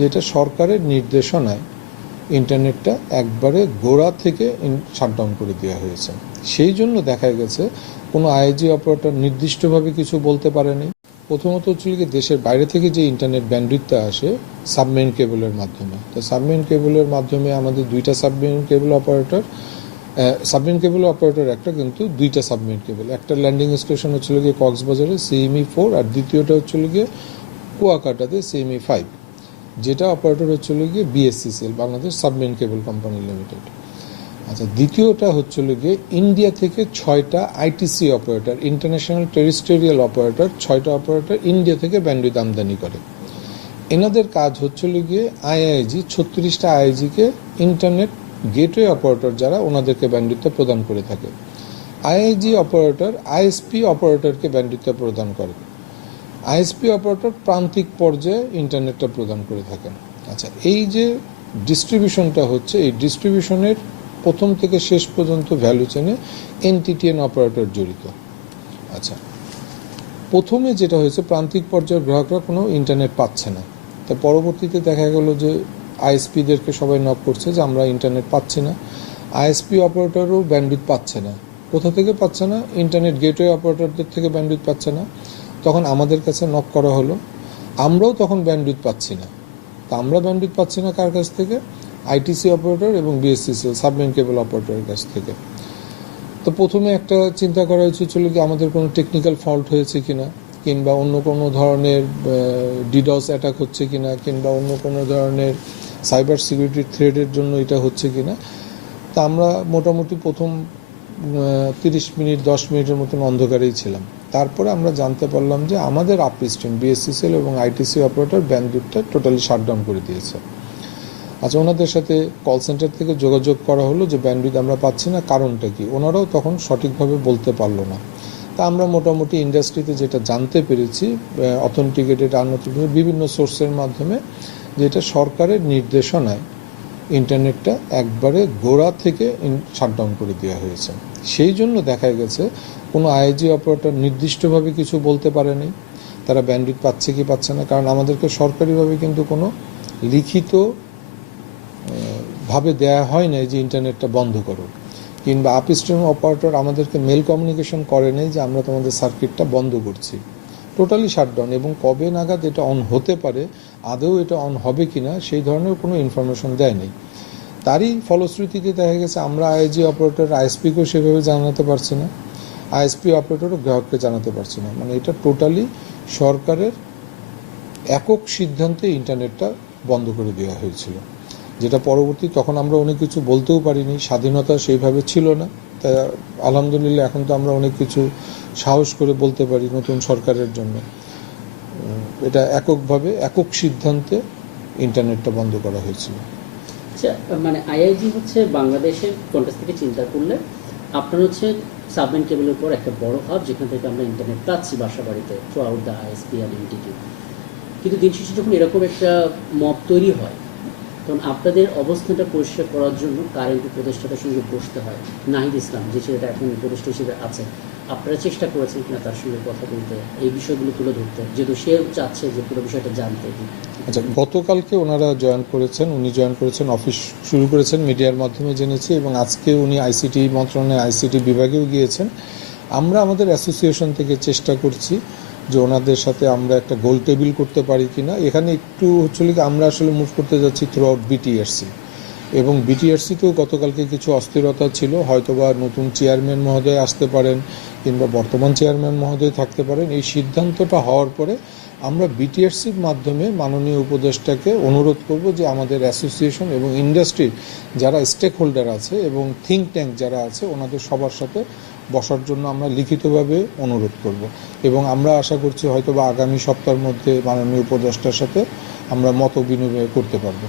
যেটা সরকারের নির্দেশনায় ইন্টারনেটটা একবারে গোড়া থেকে শাটডাউন করে দেওয়া হয়েছে। সেই জন্য দেখা গেছে কোনো আইজি অপারেটর নির্দিষ্টভাবে কিছু বলতে পারেনি। প্রথমত হচ্ছে কি দেশের বাইরে থেকে যে ইন্টারনেট ব্যান্ডউইথটা আসে সাবমেরিন কেবলের মাধ্যমে, তো সাবমেরিন কেবলের মাধ্যমে আমাদের দুইটা সাবমেরিন কেবল অপারেটর একটা, কিন্তু দুইটা সাবমেরিন কেবল, একটা ল্যান্ডিং স্টেশন হচ্ছিল গিয়ে কক্সবাজারে CME-4 আর দ্বিতীয়টা হচ্ছিল গিয়ে কুয়াকাটাতে CME-5, যেটা অপারেটর হচ্ছিল গিয়ে BSCCL, Bangladesh submarine cable company limited. আচ্ছা, দ্বিতীয়টা হচ্ছিল গিয়ে ইন্ডিয়া থেকে 6টা ITC operator, international terrestrial operator, 6টা অপারেটর ইন্ডিয়া থেকে ব্যান্ডউইথ আমদানি করে। এনাদের কাজ হচ্ছিল গিয়ে IIG 36টা IIG-কে ইন্টারনেট গেটওয়ে অপারেটর যারা ওনাদেরকে ব্যান্ডউইথটা প্রদান করে থাকে। IIG অপারেটর ISP অপারেটরকে ব্যান্ডউইথটা প্রদান করে। ISP অপারেটর প্রান্তিক পর্যায়ে ইন্টারনেটটা প্রদান করে থাকেন। আচ্ছা, এই যে ডিস্ট্রিবিউশনটা হচ্ছে, এই ডিস্ট্রিবিউশনের প্রথম থেকে শেষ পর্যন্ত ভ্যালু চেনে NTTN অপারেটর জড়িত। আচ্ছা, প্রথমে যেটা হয়েছে প্রান্তিক পর্যায়ের গ্রাহকরা কোনো ইন্টারনেট পাচ্ছে না, তা পরবর্তীতে দেখা গেল যে ISP-দেরকে সবাই নক করছে যে আমরা ইন্টারনেট পাচ্ছি না। ISP অপারেটরও ব্যান্ডউইথ পাচ্ছে না। কোথা থেকে পাচ্ছে না? ইন্টারনেট গেটওয়ে অপারেটরদের থেকে ব্যান্ডউইথ পাচ্ছে না। তখন আমাদের কাছে নক করা হলো, আমরাও তখন ব্যান্ডউইথ পাচ্ছি না। তা আমরা ব্যান্ডউইথ পাচ্ছি না কার কাছ থেকে? ITC অপারেটর এবং BSCCL সাবমেরিন কেবল অপারেটরের কাছ থেকে। তো প্রথমে একটা চিন্তা করা হয়েছিল কি আমাদের কোনো টেকনিক্যাল ফল্ট হয়েছে কিনা, কিংবা অন্য কোনো ধরনের ডিডস অ্যাটাক হচ্ছে কিনা, কিংবা অন্য কোনো ধরনের সাইবার সিকিউরিটি থ্রেটের জন্য এটা হচ্ছে কিনা। তা আমরা মোটামুটি প্রথম 30 মিনিট 10 মিনিটের মতন অন্ধকারেই ছিলাম। তারপরে আমরা জানতে পারলাম যে আমাদের আপস্ট্রিম BSCCL এবং ITC অপারেটর ব্যান্ডউইথটা টোটালি শাটডাউন করে দিয়েছে। আচ্ছা, ওনাদের সাথে কল সেন্টার থেকে যোগাযোগ করা হলো যে ব্যান্ডউইথ আমরা পাচ্ছি না, কারণটা কি? ওনারাও তখন সঠিকভাবে বলতে পারলো না। তা আমরা মোটামুটি ইন্ডাস্ট্রিতে যেটা জানতে পেরেছি অথেন্টিকেটেড আনঅথেন্টিকেটেড বিভিন্ন সোর্সের মাধ্যমে, যেটা সরকারের নির্দেশনায় ইন্টারনেটটা একবারে গোড়া থেকে শাটডাউন করে দেওয়া হয়েছে। সেই জন্য দেখা গেছে কোনো আইজি অপারেটর নির্দিষ্টভাবে কিছু বলতে পারেনি তারা ব্যান্ডউইথ পাচ্ছে কি পাচ্ছে না, কারণ আমাদেরকে সরকারিভাবে কিন্তু কোনো লিখিত ভাবে দেয়া হয় না যে ইন্টারনেটটা বন্ধ করো, কিংবা আপস্ট্রিম অপারেটর আমাদেরকে মেল কমিউনিকেশন করে নেই যে আমরা তোমাদের সার্কিটটা বন্ধ করছি, টোটালি শাটডাউন। এবং কবে নাগাদ এটা অন হতে পারে, আদৌ এটা অন হবে কিনা, সেই ধরনের কোনো ইনফরমেশন দেয় নেই। তারই ফলশ্রুতিতে দেখা গেছে আমরা আইজি অপারেটর ISP-কেও সেভাবে জানাতে পারছি না, ISP অপারেটরও গ্রাহককে জানাতে পারছি না। মানে এটা টোটালি সরকারের একক সিদ্ধান্তে ইন্টারনেটটা বন্ধ করে দেওয়া হয়েছিল, যেটা পরবর্তী তখন আমরা অনেক কিছু বলতেও পারিনি, স্বাধীনতা সেইভাবে ছিল না। তাই আলহামদুলিল্লাহ এখন তো আমরা অনেক কিছু সাহস করে বলতে পারি নতুন সরকারের জন্য। এটা এককভাবে একক সিদ্ধান্তে ইন্টারনেটটা বন্ধ করা হয়েছিল। আচ্ছা, মানে IIG হচ্ছে বাংলাদেশের কন্টেক্সট থেকে চিন্তা করলে আপনার হচ্ছে সাবমেরিন কেবলের পর একটা বড় হাব, যেখান থেকে আমরা ইন্টারনেট পাচ্ছি বাসা বাড়িতে থ্রু আউট দ্য ISP আর NTT। কিন্তু দিন শেষে যখন এরকম একটা মব তৈরি হয়, তখন আপনাদের অবস্থানটা পরিষ্কার করার জন্য কারেন্ট উপদেষ্টাদের সঙ্গে বসতে হয়। নাহিদ ইসলাম যে ছেলেটা এখন উপদেষ্টা হিসেবে আছে, আপনারা চেষ্টা করেছেন কিনা তার সঙ্গে কথা বলতে, এই বিষয়গুলো তুলে ধরতে, যেহেতু সে চাচ্ছে যে পুরো বিষয়টা জানতে? আচ্ছা, গতকালকে ওনারা জয়েন করেছেন, অফিস শুরু করেছেন, মিডিয়ার মাধ্যমে জেনেছি, এবং আজকে উনি ICT মন্ত্রণালয়ের ICT বিভাগেও গিয়েছেন। আমরা আমাদের অ্যাসোসিয়েশন থেকে চেষ্টা করছি যে ওনাদের সাথে আমরা একটা গোল টেবিল করতে পারি কিনা। এখানে একটু হচ্ছিল কি আমরা আসলে মুভ করতে যাচ্ছি থ্রু আউট BTRC, এবং BTRC-তেও গতকালকে কিছু অস্থিরতা ছিল, হয়তোবা নতুন চেয়ারম্যান মহোদয় আসতে পারেন কিংবা বর্তমান চেয়ারম্যান মহোদয় থাকতে পারেন। এই সিদ্ধান্তটা হওয়ার পরে আমরা BTRC-র মাধ্যমে মাননীয় উপদেষ্টাকে অনুরোধ করব যে আমাদের অ্যাসোসিয়েশন এবং ইন্ডাস্ট্রির যারা স্টেক হোল্ডার আছে এবং থিঙ্ক ট্যাঙ্ক যারা আছে ওনাদের সবার সাথে বসার জন্য আমরা লিখিতভাবে অনুরোধ করব, এবং আমরা আশা করছি হয়তোবা আগামী সপ্তাহের মধ্যে মাননীয় উপদেষ্টার সাথে আমরা মত বিনিময় করতে পারবো।